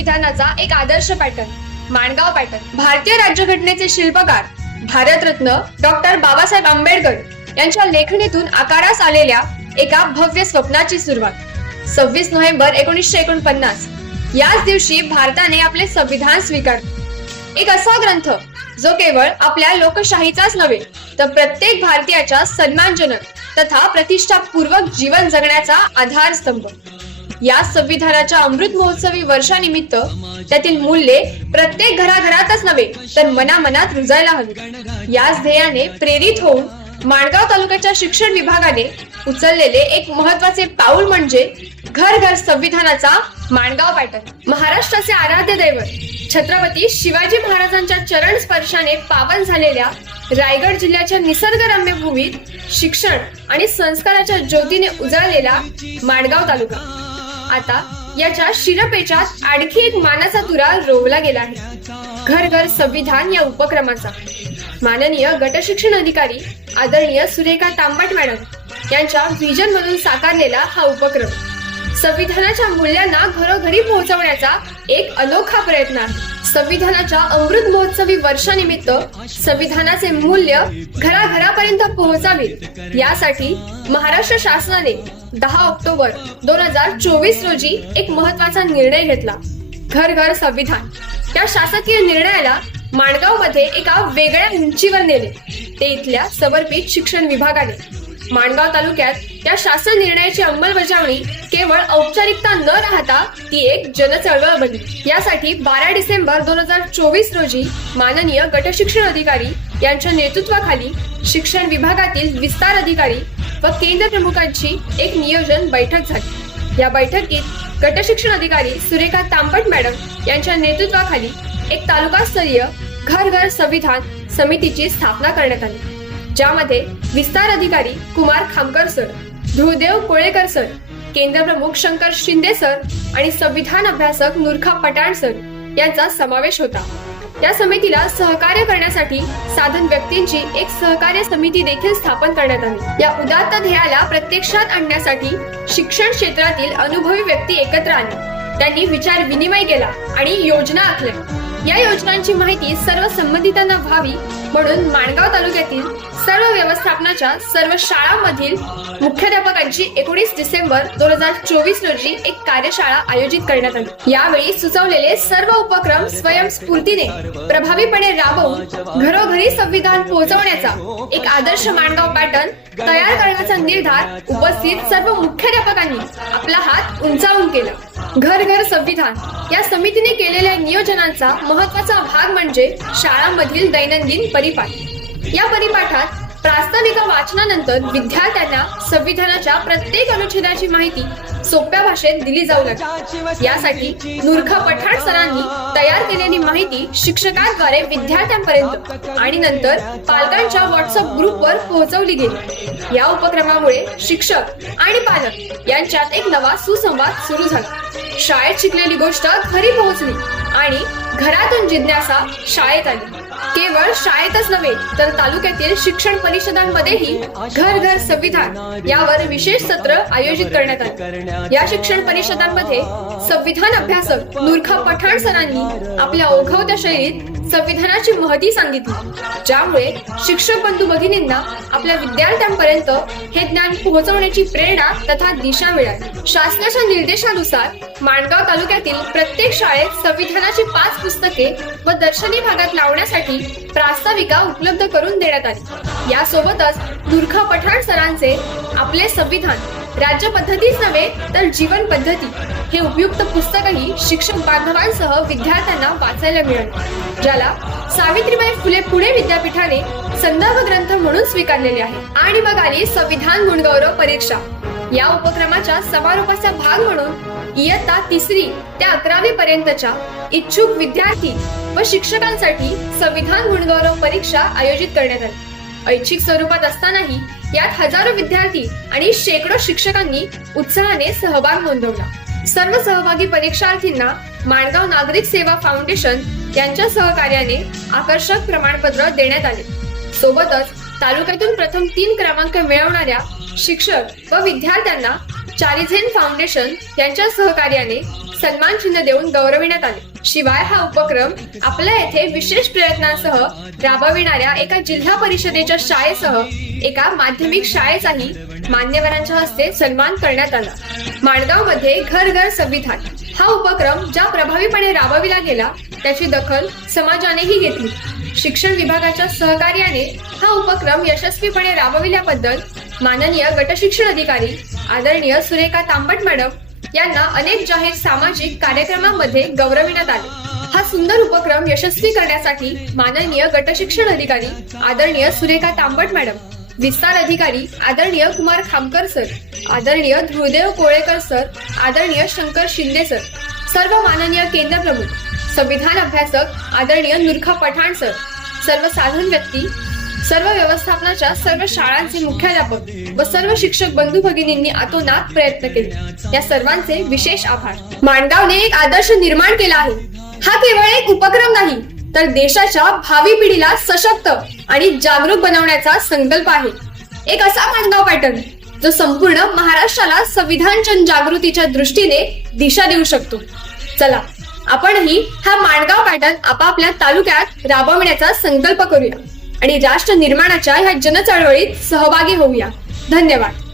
संविधानाचा एक आदर्श pattern, Mangaon pattern. भारतीय राज्यघटनेचे शिल्पकार भारतरत्न डॉक्टर बाबासाहेब आंबेडकर यांच्या लेखणीतून आकारास आलेल्या एका भव्य स्वप्नाची सुरुवात. 26 नोव्हेंबर 1949 याच दिवशी भारताने आपले संविधान स्वीकारले. एक असा ग्रंथ जो केवळ आपल्या लोकशाहीचाच नव्हे तर प्रत्येक भारतीयाच्या सन्मानजनक तथा प्रतिष्ठापूर्वक जीवन जगण्याचा आधारस्तंभ. या संविधानाच्या अमृत महोत्सवी वर्षानिमित्त त्यातील मूल्ये प्रत्येक घराघरातच नव्हे तर मनामनात रुजायला हवी. याच ध्येयाने प्रेरित होऊन माणगाव तालुक्याच्या शिक्षण विभागाने उचललेले एक महत्त्वाचे पाऊल म्हणजे घर घर संविधानाचा माणगाव पॅटर्न. महाराष्ट्राचे आराध्य दैवत छत्रपती शिवाजी महाराजांच्या चरण स्पर्शाने पावन झालेल्या रायगड जिल्ह्याच्या निसर्गरम्य भूमीत शिक्षण आणि संस्काराच्या ज्योतीने उजळलेला माणगाव तालुका आता याच्या शिरपेचात आणखी एक मानाचा तुरा रोवला गेला आहे. घर घर संविधान या उपक्रमाचा माननीय गटशिक्षण अधिकारी आदरणीय सुरेखा तांबट मॅडम यांच्या व्हिजन मधून साकारलेला हा उपक्रम संविधानाच्या मूल्यांना घरोघरी पोहोचवण्याचा एक अनोखा प्रयत्न आहे. संविधानाच्या अमृत महोत्सवी वर्षानिमित्त संविधानाचे मूल्य घराघरापर्यंत पोहोचावेत यासाठी महाराष्ट्र शासनाने 10 ऑक्टोबर 2024 रोजी एक महत्त्वाचा निर्णय घेतला. घर घर संविधान या शासकीय निर्णयाला माणगाव मध्ये एका वेगळ्या उंचीवर नेले. ते इथल्या समर्पित शिक्षण विभागाने माणगाव तालुक्यात या शासन निर्णयाची अंमलबजावणी केवळ औपचारिकता न राहता ती एक जनचळवळ बनली. यासाठी 12 डिसेंबर 2024 रोजी माननीय गटशिक्षण अधिकारी यांच्या नेतृत्वाखाली शिक्षण विभागातील विस्तार अधिकारी व केंद्र प्रमुखांची एक नियोजन बैठक झाली. या बैठकीत गटशिक्षण अधिकारी सुरेखा तांबट मॅडम यांच्या नेतृत्वाखाली एक तालुकास्तरीय घर घर संविधान समितीची स्थापना करण्यात आली, ज्यामध्ये विस्तार अधिकारी कुमार खामकर सर, ध्रुवदेव कोळेकर सर, केंद्र प्रमुख शंकर शिंदे सर आणि संविधान अभ्यासक नूरखा पठाण सर यांचा समावेश होता. या समितीला सहकार्य करण्यासाठी साधन व्यक्तींची एक सहकार्य समिती देखील स्थापन करण्यात आली. या उदात्त ध्येयाला प्रत्यक्षात आणण्यासाठी शिक्षण क्षेत्रातील अनुभवी व्यक्ती एकत्र आले. त्यांनी विचार विनिमय केला आणि योजना आखल्या. या योजनांची माहिती सर्व संबंधितांना व्हावी म्हणून माणगाव तालुक्यातील सर्व व्यवस्थापनाच्या सर्व शाळांमधील मुख्याध्यापकांची 19 डिसेंबर 2024 रोजी एक कार्यशाळा आयोजित करण्यात आली. यावेळी सुचवलेले सर्व उपक्रम स्वयंस्फूर्तीने प्रभावीपणे राबवून घरोघरी संविधान पोहोचवण्याचा एक आदर्श माणगाव पॅटर्न तयार करण्याचा निर्धार उपस्थित सर्व मुख्याध्यापकांनी आपला हात उंचावून केला. घर घर संविधान या समितीने केलेल्या नियोजनाचा महत्त्वाचा भाग म्हणजे शाळांमधील दैनंदिन परिपाठ. या परिपाठात प्रास्ताविक वाचनानंतर विद्यार्थ्यांना संविधानाच्या प्रत्येक अनुच्छेदाची माहिती सोप्या भाषेत दिली जाऊ लागली. यासाठी नूरखा पठाण सरांनी तयार केलेली माहिती शिक्षकांद्वारे विद्यार्थ्यांपर्यंत आणि नंतर पालकांच्या व्हॉट्सअप ग्रुपवर पोहोचवली गेली. या उपक्रमामुळे शिक्षक आणि पालक यांच्यात एक नवा सुसंवाद सुरू झाला. शाळेत शिकलेली गोष्ट घरी पोहोचली आणि घरातून जिज्ञासा शाळेत आली. केवळ शाळेतच नव्हे तर तालुक्यातील शिक्षण परिषदांमध्येही घर घर संविधान यावर विशेष सत्र आयोजित करण्यात आले. या शिक्षण परिषदांमध्ये संविधान अभ्यासक नूरखा पठाण सरांनी आपल्या ओघवत्या शैलीत संविधानाची महती सांगितली, ज्यामुळे शिक्षक बंधू भगिनींना आपल्या विद्यार्थ्यांपर्यंत हे ज्ञान पोहोचवण्याची प्रेरणा तथा दिशा मिळाली. शासनाच्या निर्देशानुसार माणगाव तालुक्यातील प्रत्येक शाळेत संविधानाची 5 पुस्तके व दर्शनी भागात लावण्यासाठी प्रास्ताविका उपलब्ध करून देण्यात आली. यासोबतच नूरखा पठाण सरांचे आपले संविधान राज्य पद्धतीच नव्हे तर जीवन पद्धती हे उपयुक्त पुस्तकही शिक्षक बांधवांसह विद्यार्थ्यांना वाचायला मिळाले, ज्याला सावित्रीबाई फुले पुणे विद्यापीठाने संदर्भ ग्रंथ म्हणून स्वीकारलेले आहे. आणि मग आली संविधान गुणगौरव परीक्षा. या उपक्रमाच्या समारोपाचा भाग म्हणून इयत्ता 3री ते 11वी पर्यंतच्या इच्छुक विद्यार्थी व शिक्षकांसाठी संविधान गुणगौरव परीक्षा आयोजित करण्यात आली. ऐच्छिक स्वरूपात असतानाही यात हजारो विद्यार्थी आणि शेकडो शिक्षकांनी उत्साहाने सहभाग नोंदवला. सर्व सहभागी परीक्षार्थींना माणगाव नागरिक सेवा फाउंडेशन यांच्या सहकार्याने आकर्षक प्रमाणपत्र देण्यात आले. सोबतच तालुक्यातून प्रथम 3 क्रमांक मिळवणाऱ्या शिक्षक व विद्यार्थ्यांना चारिझेन फाउंडेशन यांच्या सहकार्याने सन्मान चिन्ह देऊन गौरविण्यात आले. शिवाय हा उपक्रम आपल्या येथे विशेष प्रयत्नांसह राबविणाऱ्या एका जिल्हा परिषदेच्या शाळेसह एका माध्यमिक शाळेचाही मान्यवरांच्या हस्ते सन्मान करण्यात आला. माणगाव मध्ये घर घर संविधान हा उपक्रम ज्या प्रभावीपणे राबविला गेला त्याची दखल समाजानेही घेतली. शिक्षण विभागाच्या सहकार्याने हा उपक्रम यशस्वीपणे राबविल्याबद्दल माननीय गट शिक्षण अधिकारी आदरणीय सुरेखा तांबट मॅडम यांना अनेक जाहीर सामाजिक कार्यक्रमांमध्ये गौरविण्यात आले. हा सुंदर उपक्रम यशस्वी करण्यासाठी माननीय गट शिक्षण अधिकारी आदरणीय सुरेखा तांबट मॅडम, विस्तार अधिकारी आदरणीय कुमार खामकर सर, आदरणीय ध्रुवदेव कोळेकर सर, आदरणीय शंकर शिंदे सर, सर्व माननीय केंद्र प्रमुख, संविधान अभ्यासक आदरणीय नुरखा पठाण सर, सर्व साधन व्यक्ती, सर्व व्यवस्थापनाच्या सर्व शाळांचे मुख्याध्यापक व सर्व शिक्षक बंधू भगिनींनी अतोनात प्रयत्न केले. या सर्वांचे विशेष आभार. माणगावने एक आदर्श निर्माण केला आहे. हा केवळ एक उपक्रम नाही तर देशाच्या भावी पिढीला सशक्त आणि जागरूक बनवण्याचा संकल्प आहे. एक असा माणगाव पॅटर्न जो संपूर्ण महाराष्ट्राला संविधान जनजागृतीच्या दृष्टीने दिशा देऊ शकतो. चला आपणही हा माणगाव पॅटर्न आपापल्या तालुक्यात राबवण्याचा संकल्प करूया आणि राष्ट्र निर्माणाच्या ह्या जनचळवळीत सहभागी होऊया. धन्यवाद.